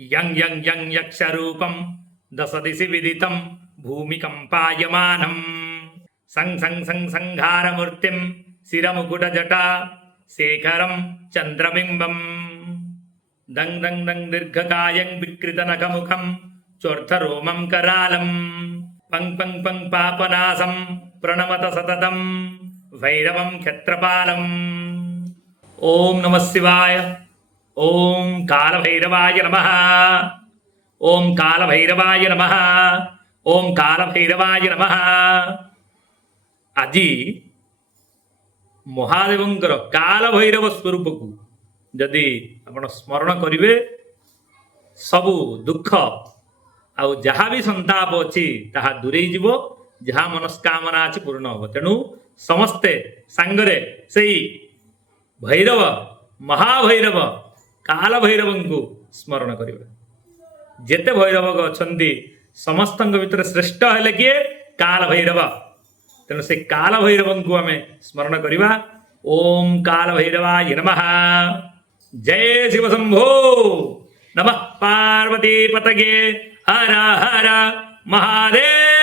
యం యం యం యక్షరూపం దశదిశి విదితం భూమికంపాయమానం సం సం సం సంహారమూర్తిం శిరముకుట జట శేఖరం చంద్రబింబం దంగ్ దంగ్ దంగ్ దీర్ఘకాయం వికృతనఖముఖం చోర్ధరోమం కరాళం పంగ్ పంగ్ పంగ్ పాపనాశం ప్రణమత సతతం భైరవం క్షత్రపాలం. ఓం నమ శివాయ. ఓం కాలభైరవాయ నమః. ఓం కాలభైరవాయ నమః. ఓం କାଳଭୈରବାୟ ନମଃ. ଆଜି ମହାଦେବଙ୍କର କାଳଭୈରବ ସ୍ୱରୂପକୁ ଯଦି ଆପଣ ସ୍ମରଣ କରିବେ ସବୁ ଦୁଃଖ ଆଉ ଯାହା ବି ସନ୍ତାପ ଅଛି ତାହା ଦୂରେଇ ଯିବ, ଯାହା ମନସ୍କାମନା ଅଛି ପୂର୍ଣ୍ଣ ହେବ. ତେଣୁ ସମସ୍ତେ ସାଙ୍ଗରେ ସେଇ ଭୈରବ ମହାଭୈରବ କାଳଭୈରବଙ୍କୁ ସ୍ମରଣ କରିବେ. ଯେତେ ଭୈରବ ଅଛନ୍ତି ସମସ୍ତଙ୍କ ଭିତରେ ଶ୍ରେଷ୍ଠ ହେଲେ କିଏ? କାଳଭୈରବ. ତେଣୁ ସେ କାଳଭୈରବଙ୍କୁ ଆମେ ସ୍ମରଣ କରିବା. ଓಂ କାଳଭୈରବାୟ ନମଃ. ଜୟ ଶିବ ଶମ୍ଭୋ. ନମଃ ପାର୍ବତୀ ପତଗେ. ହର ହର ମହାଦେବ.